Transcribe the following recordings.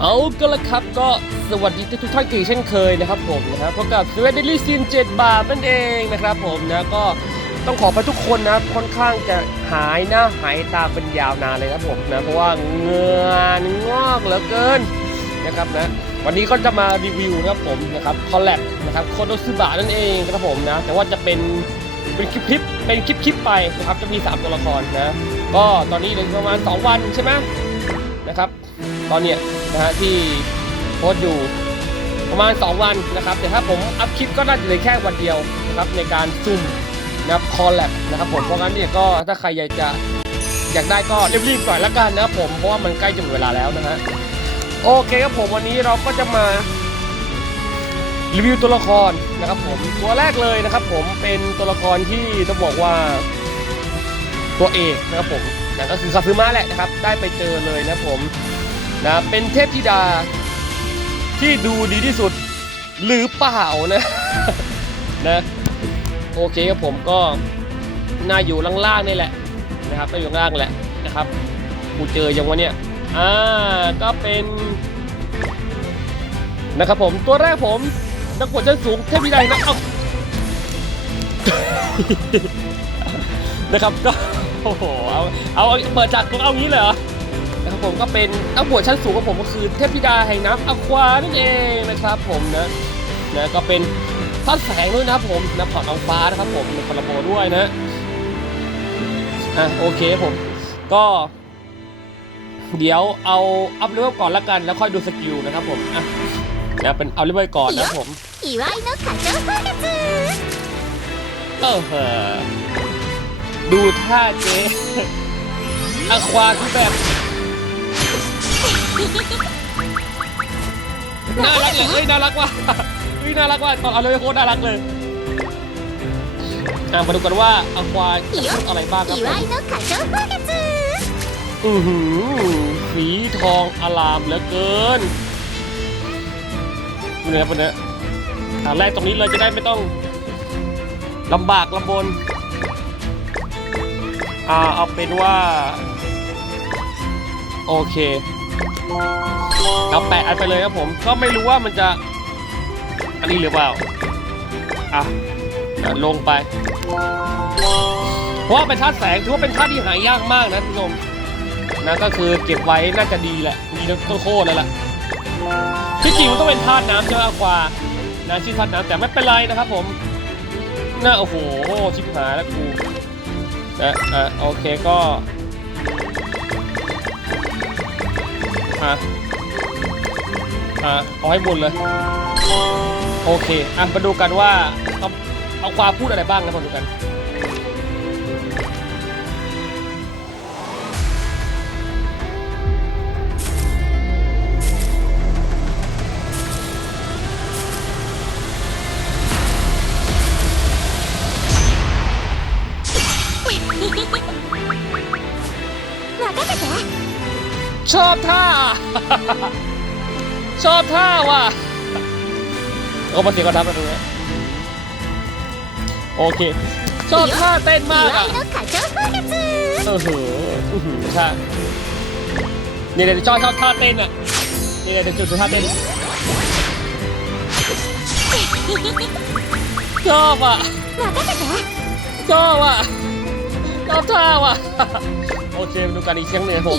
เอาก็ละครับก็สวัสดีทุกท่านอีกเช่นเคยนะครับผมนะครับพบกับสวีเดนลี่ซีน7บาทนั่นเองนะครับผมนะก็ต้องขอไปทุกคนนะค่อนข้างจะหายหน้าหายตาเป็นยาวนานเลยครับผมนะเพราะว่าเงือองอกเหลือเกินนะครับนะวันนี้ก็จะมารีวิวนะครับผมนะครับคอลแลบนะครับโคโนซึบะนั่นเองครับผมนะแต่ว่าจะเป็นเป็นคลิปคลิปเป็นคลิปคลิปไปนะครับจะมี 3 ตัวละครนะก็ตอนนี้เหลือประมาณ 2 วันใช่ไหมนะครับ ตอนเนี้ยนะฮะที่โพสต์อยู่ประมาณ 2 วันนะครับ แต่ถ้าผมอัพคลิปก็น่าจะเหลือแค่วันเดียวนะครับในการซุ่มนะครับคอลแลบนะครับผมเพราะงั้นเนี่ยก็ถ้าใครอยากจะอยากได้ก็รีบๆก่อนละกันนะครับผมเพราะว่ามันใกล้จะหมดเวลาแล้วนะฮะโอเคครับผมวันนี้เราก็จะมารีวิวตัวละครนะครับผมตัวแรกเลยนะครับ ผมเป็นตัวละครที่ต้องบอกว่าตัวเอกนะครับผมนะก็คือคาซึมะแหละนะครับ ได้ไปเจอเลยนะครับผม นะเป็นเทพธิดาที่ดูดีที่สุดหรือเปล่านะนะโอเคครับผมก็น่าอยู่ล่างๆนี่แหละนะครับน่าอยู่ล่างแหละนะครับกูเจอยังวะเนี่ยอ่าก็เป็นนะครับผมตัวแรกผมนักบวชั้นสูงเทพธิดานะเอานะครับก็โอ้โหเอาเอาเปิดจากตรงเอางี้เลยเหรอ ของผมก็เป็นนักบวชชั้นสูงของผมก็คือเทพธิดาแห่งน้ำอควานั่นเองนะครับผมนะนะก็เป็นท่าแสงด้วยนะครับผมนะำผ่อนอังฟ้านะครับผมเป็นพลโบด้วยนะอะโอเคผมก็เดี๋ยวเอาอัพเลเวลก่อนละกันแล้วค่อยดูสกิลนะครับผมอะนะเป็นเอาเลเวลก่อนนะผมเออเออดูท่าเจ๊อควาคือแบบ น่ารักเหรอเฮ้ยน่ารักว่ะเฮ้ยน่ารักว่ะตอนเอาเลยโคตรน่ารักเลยอะมาดูกันว่าอควาจะพูอะไรบ้างครับอือหือสีทองอลามเหลือเกินดูนะครับเพื่อนยอันแรกตรงนี้เลยจะได้ไม่ต้องลำบากลำบนอ่าเอาเป็นว่า โอเค เอาแปะอันไปเลยครับผม ก็ไม่รู้ว่ามันจะ อันนี้หรือเปล่า อะลงไป เพราะว่าเป็นธาตุแสงถือว่าเป็นธาตุที่หายากมากนะท่านผู้ชมนะก็คือเก็บไว้น่าจะดีแหละดีแล้วโคตรเลยล่ะที่จริงมันต้องเป็นธาตุน้ำใช่ไหมอควานะชื่อธาตุน้ำแต่ไม่เป็นไรนะครับผมน่าโอ้โหชิบหายแล้วกูนะอะโอเคก็ อะอะเอาให้บุญเลย โอเค อะมาดูกันว่าเอาเอาความพูดอะไรบ้างนะมาดูกัน ชอบท่า ชอบท่าว่ะขาปฏิเสียงก็ทับมาดูนะโอเค ชอบท่าเต้นมากอะโอ้โหท่าเนี่ยเะยชอบชอบท่าเต้นอะเนี่ยเดี๋ยวจุดท่าเต้นชอบอะชอบอะชอบท่าว่ะโอเคมาดูกันอีกเชียงหนึ่งผม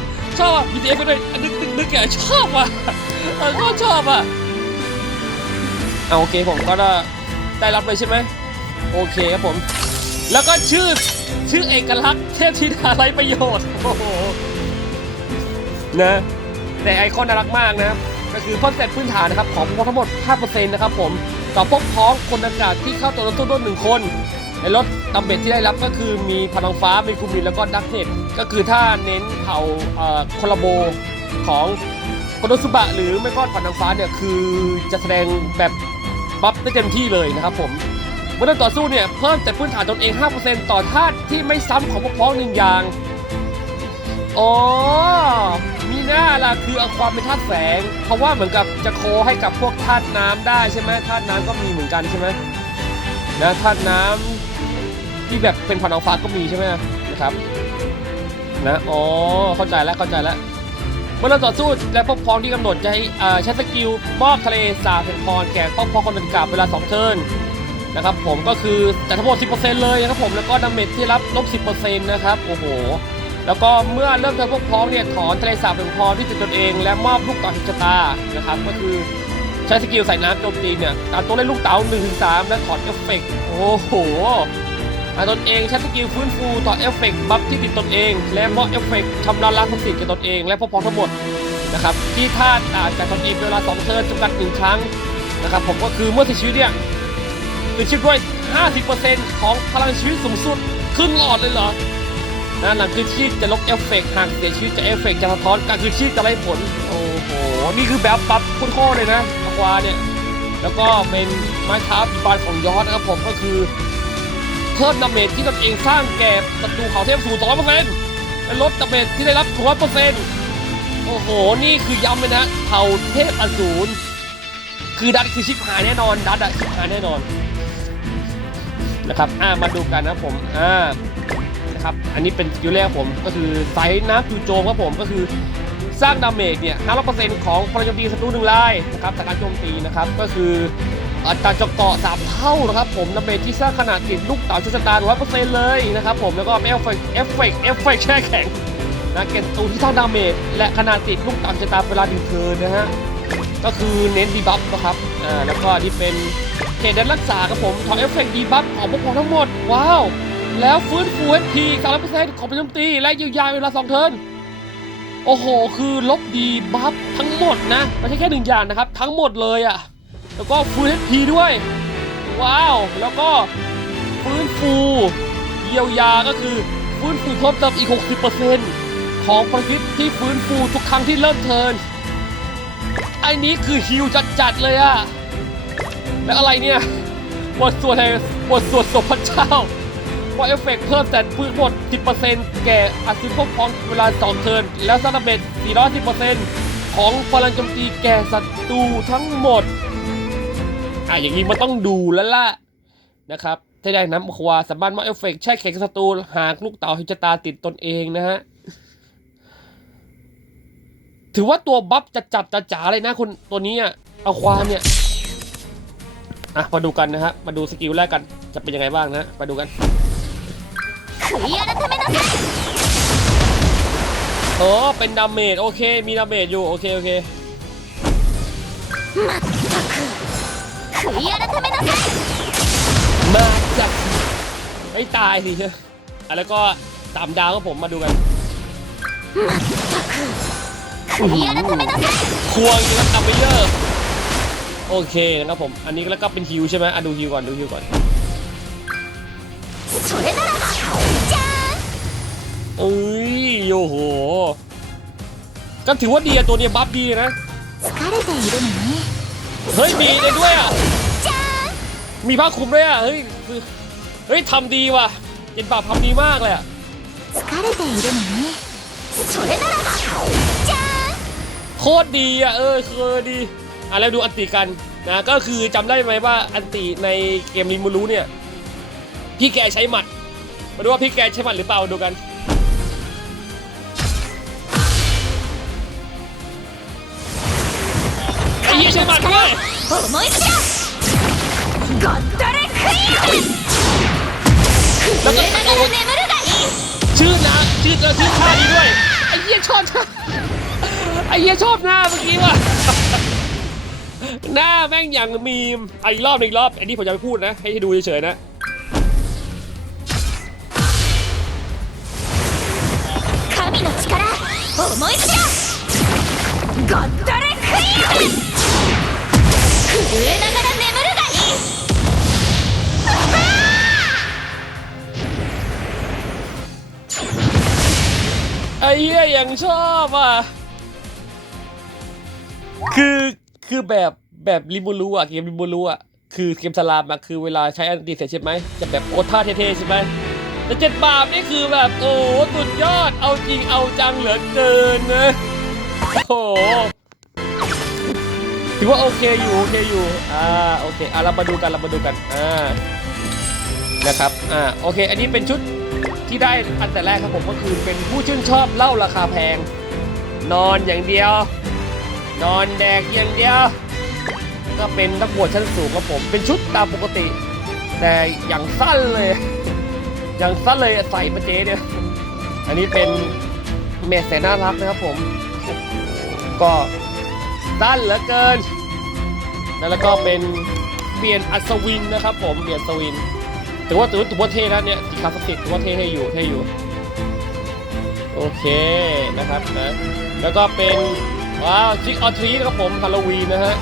ชอบอะมีเสีเอฟเฟกต์ด้วยอะดึกดึกดึกอะชอบอะเออก็ชอบอะเอาโอเคผมก็ได้ได้รับเลยใช่ไหมโอเคครับผม แล้วก็ชื่อชื่อเอกลักษณ์เทพธิดาไรประโยชน์โอ้โหนะแต่ไอคอนน่ารักมากนะครับก็คือคอนเซ็ปต์พื้นฐานนะครับของพวกทั้งหมด 5%นะครับผม ต่อพวกพ้องคนอากาศที่เข้าตัวรถตู้ด้วยหนึ่งคน ในรถตัมเบ็ดที่ได้รับก็คือมีพลังฟ้ามีกูมินแล้วก็ดักเน็ตก็คือถ้าเน้นเผาคอลโบของโคโนสุบะหรือไม่ก็ฝันนางฟ้าเนี่ยคือจะแสดงแบบบัฟได้เต็มที่เลยนะครับผมเมื่อต่อสู้เนี่ยเพิ่มแต่พื้นฐานตนเอง 5%ต่อธาตุที่ไม่ซ้ำของพวกพ้องหนึ่งอย่าง อ๋อ มีหน้าล่ะคือเอาความเป็นธาตุแสง เพราะว่าเหมือนกับจะโคให้กับพวกธาตุน้ำได้ใช่ไหมธาตุน้ำก็มีเหมือนกันใช่ไหม นะธาตุน้ำที่แบบเป็นผ่านเอาฟ้าก็มีใช่ไหมนะครับนะอ๋อเข้าใจแล้วเข้าใจแล้วเมื่อเราต่อสู้และพวกพ้องที่กำหนดจะให้อ่าใช้สกิลมอบทะเลสาบแห่งพรแก่พวกพ้องคนดังกล่าวเวลา2เทิร์นนะครับผมก็คือแต่ทั้งหมด 10%เลยนะครับผมแล้วก็ดาเมจที่รับลบ 10%นะครับโอ้โหแล้วก็เมื่อเริ่มเทิร์นพวกพ้องเนี่ยถอนทะเลสาบแห่งพรที่ติดตนเอง และมอบลูกต่อหิชะตานะครับก็คือ ช้สกิลใส่น้ำโจมตีเนี่ยตามตัวเล่นลูกเต๋า1-3ถึง3และถอนเอฟเฟกต์โอ้โหอ่าตนเองใช้สกิลฟื้นฟูต่อเอฟเฟกต์บัฟที่ติดตนเอง และมอบเอฟเฟกต์ชำระล้างท็อกซิกแก่ตนเอง และพวกพ้องทั้งหมดนะครับที่ธาตุอาจากตนเองเวลา2เทิร์นจำกัดหนึ่งครั้งนะครับผมก็คือเมื่อเสียชีวิตเนี่ยเสียชีวิตด้วย 50%ของพลังชีวิตสูงสุดครึ่งหลอดเลยเหรอนะหลังคืนชีพจะลบเอฟเฟกต์หากเสียชีวิตจะเอฟเฟกต์จะสะท้อนการคืนชีพจะไร้ผล โอ้โห นี่คือแบบปั๊บคุณโค้เลยนะ ควาเนี่ย แล้วก็เป็นไม้เท้าปีบานของยอดนะครับผมก็คือเพิ่มดาเมจที่ตนเองสร้างแก่ศัตรูเขาเทพสูง200%และลดดาเมจที่ได้รับ100%โอ้โห นี่คือย้ำเลยนะเผ่าเทพอสูรคือดัดคือชิบหายแน่นอนดัดอะชิบหายแน่นอนนะครับอ่ามาดูกันนะผมอ่านะครับอันนี้เป็นสกิลแรกผมก็คือไซส์น้ำจูโจมครับผมก็คือ สร้างดาเมจเนี่ย500%ของพลังโจมตีศัตรูหนึ่งรายนะครับจากการโจมตีนะครับ ก็คืออัตราเจาะเกาะสามเท่านะครับผมดาเมจที่สร้างขนาดติดลูกเต๋าชุดสตาร์ร้อยเปอร์เซ็นต์เลยนะครับผม แล้วก็เอฟเฟกต์เอฟเฟกต์เอฟเฟกต์แช่แข็งนะเกณฑ์ตูที่เท่าดาเมจและขนาดติดลูกเต๋าชุดสตาร์เวลาดึงเทินนะฮะ ก็คือเน้นดีบัฟนะครับ อ่า แล้วก็นี่เป็นเขตแดนรักษาครับผมถอดเอฟเฟกต์ดีบัฟของพวกผมทั้งหมด ว้าว แล้วฟื้นฟูเอพีสามร้อยเปอร์เซ็นต์ของประจำตีและยียวยาเวลาสองเทิร์น โอ้โห คือลบดีบัฟทั้งหมดนะ ไม่ใช่แค่หนึ่งอย่างนะครับ ทั้งหมดเลยอะแล้วก็ฟื้น HP ด้วย ว้าว แล้วก็ฟื้นฟูเยียวยาก็คือฟื้นฟูเพิ่มเติมอีก 60%ของพลังพิษที่ฟื้นฟูทุกครั้งที่เริ่มเทิร์นไอ้นี้คือฮิวจัดๆเลยอะแล้วอะไรเนี่ยบทสวดแห่งบทสวดศพพระเจ้า ว่าเอฟเฟกต์เพิ่มแต่พื้นหมด 10%แก่อาซิพวกพ้องเวลา2เทิร์นแล้วซันเบต410%ของพลังโจมตีแก่ศัตรูทั้งหมด อะอย่างนี้มันต้องดูแล้วล่ะนะครับถ้าได้น้ำควาสามารถมาเอฟเฟกต์ใช้แข็งศัตรูหากลูกเต่าหิจตาติดตนเองนะฮะถือว่าตัวบัฟจะจับจะจ๋าเลยนะคนตัวนี้อะเอาควาเนี่ยอะมาดูกันนะฮะมาดูสกิลแรกกันจะเป็นยังไงบ้างนะมาดูกัน 悔い改めなさい โอ้เป็นดาเมจโอเค มีดาเมจอยู่ โอเค โอเค まったく悔い改めなさい มาจากไม่ตายสิเชียวอ่ะแล้วก็สามดาวก็ผมมาดูกัน まったく悔い改めなさい ควงอยู่กับอัมเบเยอร์โอเคนะครับผม อันนี้แล้วก็เป็นฮิวใช่ไหมอ่ะดูฮิวก่อนดูฮิวก่อน それならばじゃ เอ้ยโอ้โหก็ถือว่าดีอะตัวเนี้ยบัฟดีนะเฮ้ยมีเลยด้วยอะมีผ้าคลุมด้วยอะเฮ้ยเฮ้ยทำดีว่ะเย็นปากทำดีมากเลยอะโคตรดีอะเออเคยดีอะแล้วดูอันติกันนะก็คือจำได้ไหมว่าอันติในเกมลิมูรู้เนี่ยพี่แกใช้หมัดมาดูว่าพี่แกใช้หมัดหรือเปล่าดูกัน ชื่อนะชื่อเจอชื่อท่าดีด้วย ไอ้เหี้ยชอบท่ไอ้เหี้ยชอบหน้าเมื่อกี้ว่ะ หน้าแม่งอย่างมีมอีรอบหนึ่งรอบ อันนี้ผมจะไปพูดนะ ให้ดูเฉยๆนะ神の力思い知らゴッドレ 震えながら眠るがいい ไอ้เหี้ยยังชอบอ่ะ คือคือแบบแบบริบูรูอ่ะเกมริบูรูอ่ะคือเกมสลามอะคือเวลาใช้อันตีเสร็จใช่ไหมจะแบบโอท่าเท่ๆใช่ไหมแต่เจ็ดบาปนี่คือแบบโอ้โหสุดยอดเอาจริงเอาจังเหลือเกินนะโอ้โห ถือว่าโอเคอยู่โอเคอยู่อ่าโอเคอะเรามาดูกันเรามาดูกันอ่านะครับอ่าโอเค อันนี้เป็นชุดที่ได้อันแต่แรกครับผมก็คือเป็นผู้ชื่นชอบเหล้าราคาแพง นอนอย่างเดียว นอนแดกอย่างเดียว ก็เป็นนักบวชชั้นสูงครับผม เป็นชุดตามปกติ แต่อย่างสั้นเลย อย่างสั้นเลยใส่มาเจเนี่ย อันนี้เป็นเมสแสนน่ารักนะครับผม ก็ สั้นเหลือเกิน แล้วก็เป็นเปลี่ยนอัศวินนะครับ ผมเปลี่ยนสวินถือว่าถือว่าถือว่าเท่นะเนี่ยสีขาวสติถือว่าเท่ให้อยู่เท่อยู่โอเคนะครับนะแล้วก็เป็นว้าวจิกออทรีนะครับผมฮาโลวีนนะฮะ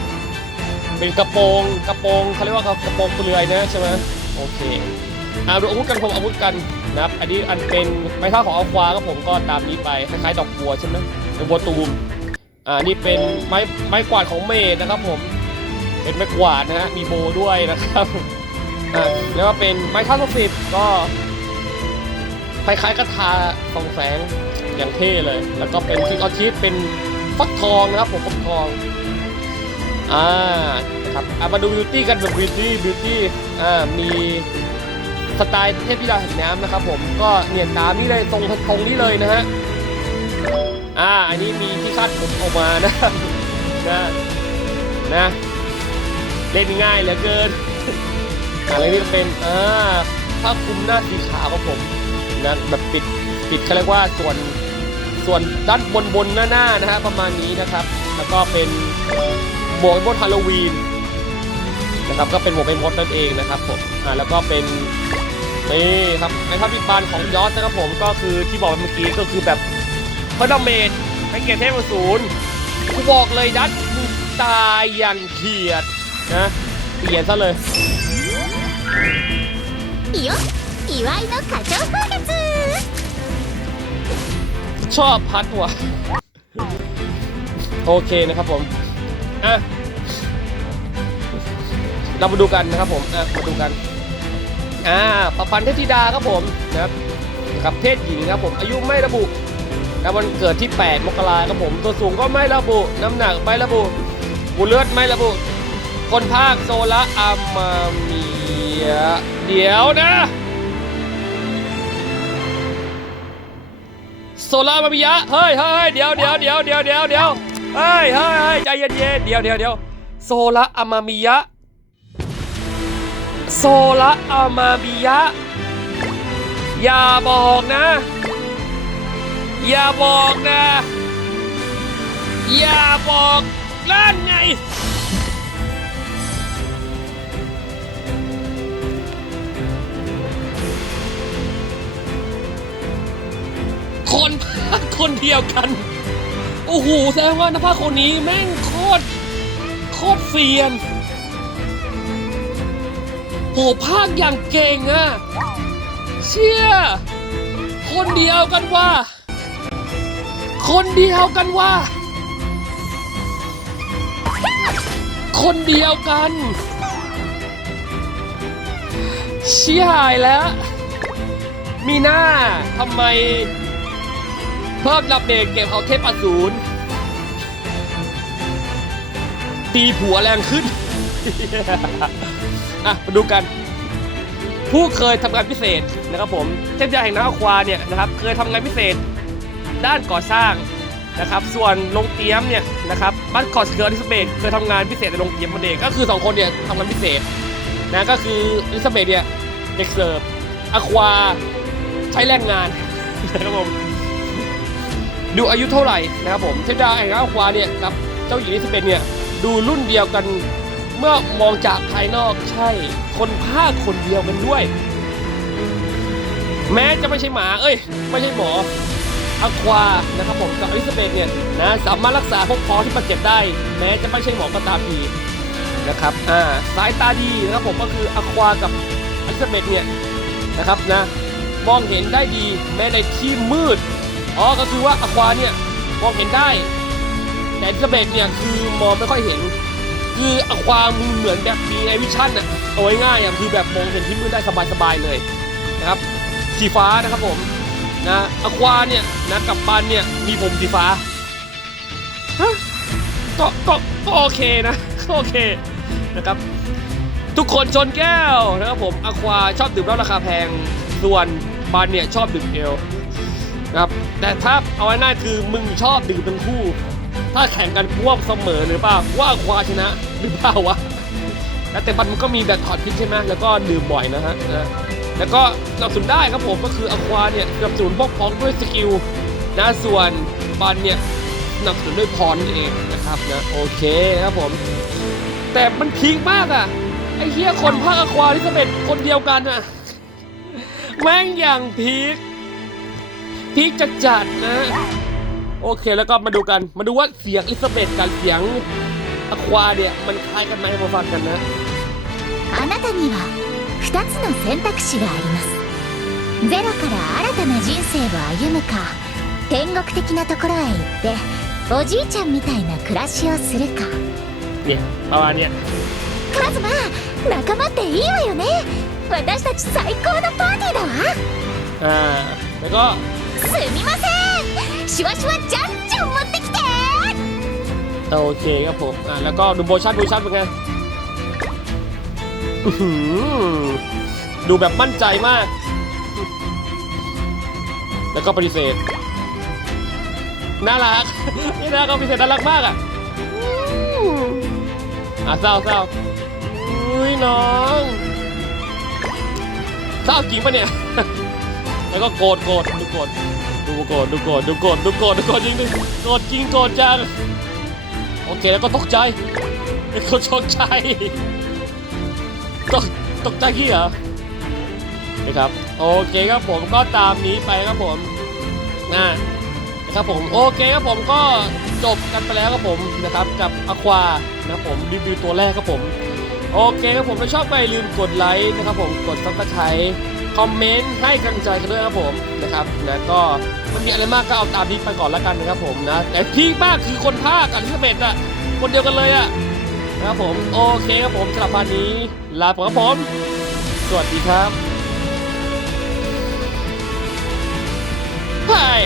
เป็นกระโปรงกระโปรงเขาเรียกว่ากระโปรงเปลือยนะใช่ไหมโอเคอ่าดูอาวุธกันผมอาวุธกันนะครับอันนี้อันเป็นไม้เท้าของอัลควาครับผมก็ตามนี้ไปคล้ายๆดอกบัวใช่ไหมดอกบัวตูม อ่านี่เป็นไม้ไม้กวาดของเมดนะครับผมเป็นไม้กวาดนะฮะมีโบด้วยนะครับอ่าแล้วก็เป็นไม้ท้าสสิบก็คล้ายๆกระทาสองแสงอย่างเท่เลย แล้วก็เป็นที่ออชีสเป็นฟักทองนะครับผมฟักทองอ่านะครับมาดูบิวตี้กันแบบบิวตี้บิวตี้อ่ามีสไตล์เทพธิดาแห่งน้ำนะครับผมก็เนี่ยตามนี้เลยตรงตรงนี้เลยนะฮะ อ่า อันนี้มีที่คาดผมออกมานะ นะ นะ เล่นง่ายเหลือเกินอ่าแล้วนี่เป็น อ่าผ้าคลุมหน้าสีขาวครับผมนะแบบปิด ปิดเขาเรียกว่าส่วน ส่วนด้านบนบนหน้าหน้านะฮะประมาณนี้นะครับ แล้วก็เป็นหมวกเป็นมดฮาโลวีนนะครับ ก็เป็นหมวกเป็นมดนั่นเองนะครับผม อ่า แล้วก็เป็นนี่ครับไอ้ทัพพิบาลของยอสนะครับผมก็คือที่บอกเมื่อกี้ก็คือแบบ พรดเมดไปเก็บเทพศูนย์กูบอกเลยดัดตายอย่างเขียดนะเปลี่ยนซะเลยอิอิวกชอบพัดว่ะโอเคนะครับผมอะเรามาดูกันนะครับผมอะมาดูกันอ่าประพันธ์เทพธิดาครับผมนะครับเพศหญิงครับผมอายุไม่ระบุ นะวันเกิดที่ 8 มกราครับผมตัวสูงก็ไม่ระบุ น้ำหนักไม่ระบุบุเลือดไม่ระบุ คนภาคโซละอามามียเดี๋ยวนะ โซล่ามาบิยะเฮ้ยเฮ้ยเดี๋ยวเดี๋ยวเดี๋ยวเดี๋ยวเดี๋ยวเดี๋ยวเฮ้ยเฮ้ยเฮ้ยใจเย็นเย็นเดี๋ยวเดี๋ยวเดี๋ยวโซล่าอามามิยะโซล่าอามาบิยะอย่าบอกนะ อย่าบอกนะ อย่าบอกล้านไง คนภาคคนเดียวกัน โอ้โห แสดงว่านักภาคคนนี้แม่งโคตร โคตรเฟียนโหภาคอย่างเก่งอะเชี่ย คนเดียวกันว่า คนเดียวกันว่า คนเดียวกัน เชี่ยหายแล้ว มีหน้าทำไม เพิ่มดับเบรกเก็บเอาเทพอสูรตีผัวแรงขึ้น อะ มาดูกันผู้เคยทำงานพิเศษนะครับผมเทพยาแห่งน้ำควาเนี่ยนะครับ เคยทำงานพิเศษ ด้านก่อสร้างนะครับ ส่วนโรงเตรียมเนี่ยนะครับบ้านคอสเกิร์อลิซาเบธเคยทำงานพิเศษในโรงเตรียมมันเด็กก็คือสองคนเนี่ยทำงานพิเศษนะก็คืออลิซาเบธเนี่ยเด็กเสิร์ฟอควาใช้แรงงานนะครับผมดูอายุเท่าไหร่นะครับผมเทดาแห่งอาควาเนี่ยกับเจ้าหญิงอลิซาเบธเนี่ยดูรุ่นเดียวกันเมื่อมองจากภายนอกใช่คนภาคคนเดียวกันด้วย แม้จะไม่ใช่หมา เอ้ย ไม่ใช่หมอ อควานะครับผมกับอลิซาเบธเนี่ยนะสามารถรักษาพวกพ้องที่บาดเจ็บได้ แม้จะไม่ใช่หมอก็ตามทีนะครับอ่าสายตาดีนะครับผมก็คืออควากับอลิซาเบธเนี่ยนะครับนะมองเห็นได้ดีแม้ในที่มืดอ๋อก็คือว่าอควาเนี่ยมองเห็นได้ แต่อลิซาเบธเนี่ยคือมองไม่ค่อยเห็น คืออความือเหมือนแบบมีไอวิชั่นอะเอาไว้ง่ายอะคือแบบมองเห็นที่มืดได้สบายๆเลยนะครับสีฟ้านะครับผม นะอควาเนี่ยนะกับปันเนี่ยมีผมสีฟ้าฮะก็ก็ก็โอเคนะก็โอเคนะครับ ทุกคนชนแก้วนะครับผมอควาชอบดื่มเหล้าราคาแพงส่วนปันเนี่ยชอบดื่มเอลนะครับแต่ถ้าเอาไว้หน้าคือมึงชอบดื่มทั้งคู่ ถ้าแข่งกันพวกเสมอหรือเปล่าว่าอควาชนะหรือเปล่าวะแล้วแต่ปันมันก็มีแบบถอดพิษใช่ไหมแล้วก็ดื่มบ่อยนะฮะนะ แล้วก็สนับสนุนได้ครับผมก็คืออควาเนี่ยสนับสนุนพวกพ้องด้วยสกิลนะส่วนบันเนี่ยสนับสนุนด้วยพรนั่นเองนะครับนะโอเคครับผม แต่มันพีคมากอ่ะไอ้เฮียคนภาคอควาที่จะเป็นคนเดียวกันอ่ะแม่งอย่างพีคพีคจัดจัดๆนะ โอเคแล้วก็มาดูกันมาดูว่าเสียงอิสเบตกับเสียงอควาเนี่ยมันคล้ายกันไหมมาฟังกันนะ あなたには 2つの選択肢がありますゼロから新たな人生を歩むか天国的なところへ行っておじいちゃんみたいな暮らしをするか เนี่ยประมาณเนี้ย カズマ仲間っていいわよね私たち最高のパーティーだわ อ่าแล้วก็ すみませんシュワシュワじゃんじゃん持ってきて โอเคครับผม อ่า แล้วก็ดูโมชั่นโมชั่นเป็นไงอื้อหือ ดูแบบมั่นใจมาก แล้วก็ปฏิเสธ น่ารัก นี่นะก็ปฏิเสธน่ารักมากอะอะเศร้าเศร้าอุ้ยน้องเศร้าจริงปะเนี่ย แล้วก็โกรธโกรธดูโกรธดูโกรธดูโกรธดูโกรธดูโกรธดูโกรธจริงดิโกรธจริงโกรธจัง โอเคแล้วก็ตกใจเป็นคนตกใจ ตกตกใจขี้เหรอนะครับโอเคครับผมก็ตามนี้ไปครับผมนะนะครับผมโอเคครับผมก็จบกันไปแล้วครับผมนะครับกับอควานะครับผมรีวิวตัวแรกครับผมโอเคครับผมถ้าชอบก็อย่าลืมกดไลค์นะครับผมกดซับสไครต์คอมเมนต์ให้กำลังใจกันด้วยครับผมนะครับนะก็มันมีอะไรมากก็เอาตามนี้ไปก่อนแล้วกันนะครับผมนะแต่พี่มากคือคนภาคอลิซาเบธอะคนเดียวกันเลยอะ ครับผม โอเคครับผมสำหรับวันนี้ ลาไปครับผม สวัสดีครับ Hi